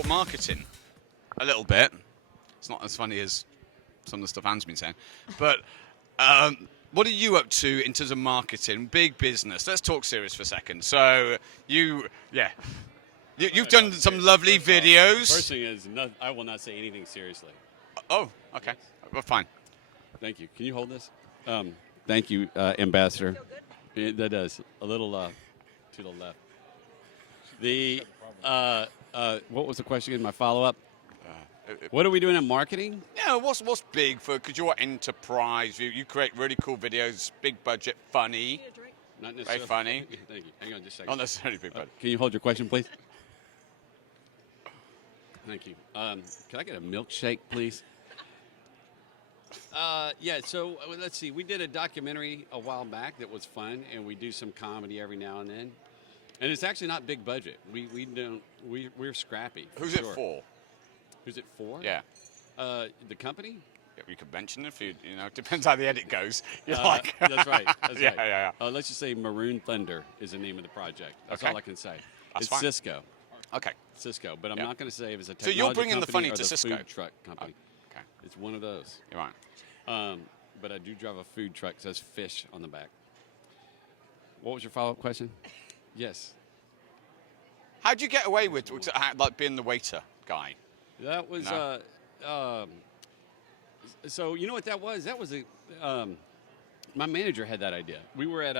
talk marketing a little bit. It's not as funny as some of the stuff Anne's been saying. But what are you up to in terms of marketing, big business? Let's talk serious for a second. So you've done some lovely videos. First thing is, I will not say anything seriously. Oh, okay. Well, fine. Thank you. Can you hold this? Thank you, Ambassador. That does. A little to the left. What was the question again? My follow-up? What are we doing in marketing? Yeah, what's big because you're enterprise. You create really cool videos, big budget, funny. Not necessarily. Very funny. Thank you. Hang on just a second. Not necessarily big budget. Can you hold your question, please? Thank you. Can I get a milkshake, please? So let's see. We did a documentary a while back that was fun, and we do some comedy every now and then. And it's actually not big budget. We're scrappy. Who's it for? Who's it for? Yeah. The company? Yeah, you could mention if it depends how the edit goes. That's right. That's yeah, right. yeah. Let's just say Maroon Thunder is the name of the project. That's Okay. all I can say. That's it's fine. Cisco. Okay. Cisco, but I'm Yeah. not going to say if it's a So technology you're bringing the company funny or to the Cisco? food truck company. Okay. It's one of those. You're right. But I do drive a food truck that says fish on the back. What was your follow-up question? Yes. How'd you get away with like being the waiter guy? That was so you know what that was? That was my manager had that idea. We were at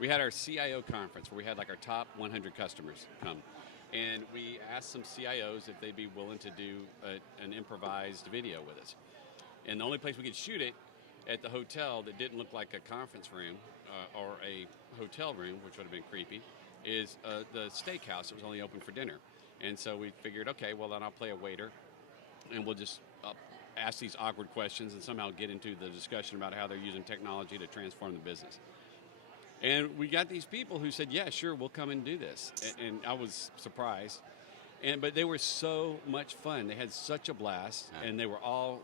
we had our CIO conference where we had like our top 100 customers come, and we asked some CIOs if they'd be willing to do an improvised video with us. And the only place we could shoot it at the hotel that didn't look like a conference room or a hotel room, which would have been creepy, is the steakhouse that was only open for dinner. And so we figured, okay, well then I'll play a waiter, and we'll just ask these awkward questions and somehow get into the discussion about how they're using technology to transform the business. And we got these people who said, yeah, sure, we'll come and do this. And I was surprised. But they were so much fun. They had such a blast, and they were all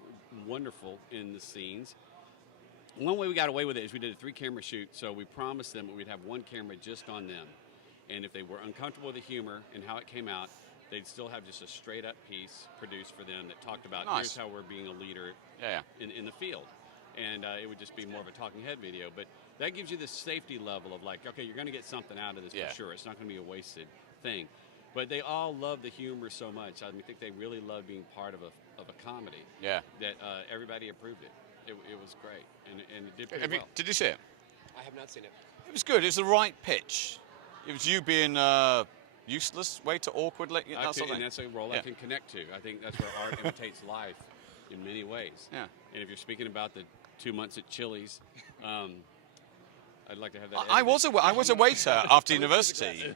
wonderful in the scenes. One way we got away with it is we did a 3-camera shoot, so we promised them that we'd have one camera just on them. And if they were uncomfortable with the humor and how it came out, they'd still have just a straight-up piece produced for them that talked about, here's how we're being a leader in the field. And it would just be more of a talking head video. But that gives you this safety level of like, okay, you're going to get something out of this for sure. It's not going to be a wasted thing. But they all love the humor so much. I think they really love being part of a comedy. Yeah. That everybody approved it. It was great, and it did pretty well. Did you see it? I have not seen it. It was good. It was the right pitch. It was you being useless, way too awkward. And that's a role I can connect to. I think that's where art imitates life in many ways. Yeah. And if you're speaking about the 2 months at Chili's, I'd like to have that. I was a waiter after university.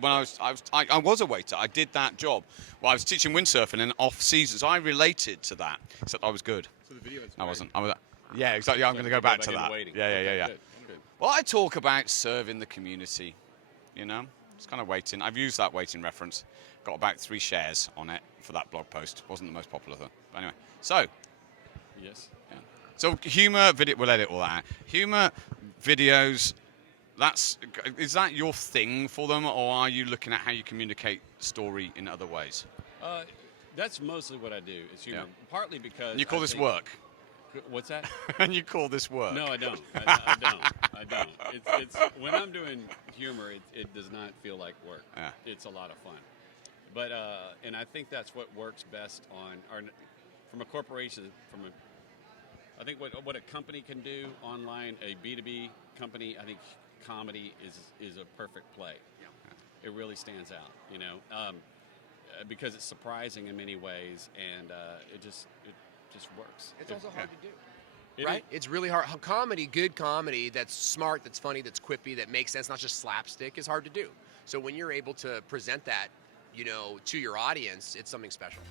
When I was a waiter. I did that job. Well, I was teaching windsurfing in off season, so I related to that. Except I was good. So the video is I wasn't. Yeah, exactly. I'm going to go back to that. Yeah. Good. Well, I talk about serving the community. It's kind of waiting. I've used that waiting reference. Got about 3 shares on it for that blog post. Wasn't the most popular though. But anyway, so. Yes. Yeah. So humor video. We'll edit all that out. Humor videos. Is that your thing for them, or are you looking at how you communicate story in other ways? That's mostly what I do. Is humor. Partly because you call this work. What's that? And you call this work? No, I don't. I don't. It's when I'm doing humor, it does not feel like work. Yeah. It's a lot of fun. But and I think that's what works best from a corporation. I think what a company can do online, a B2B company, I think comedy is a perfect play. Yeah. It really stands out, because it's surprising in many ways, and it just works. It's also hard to do. Right? It's really hard. Good comedy that's smart, that's funny, that's quippy, that makes sense, not just slapstick, is hard to do. So when you're able to present that, to your audience, it's something special.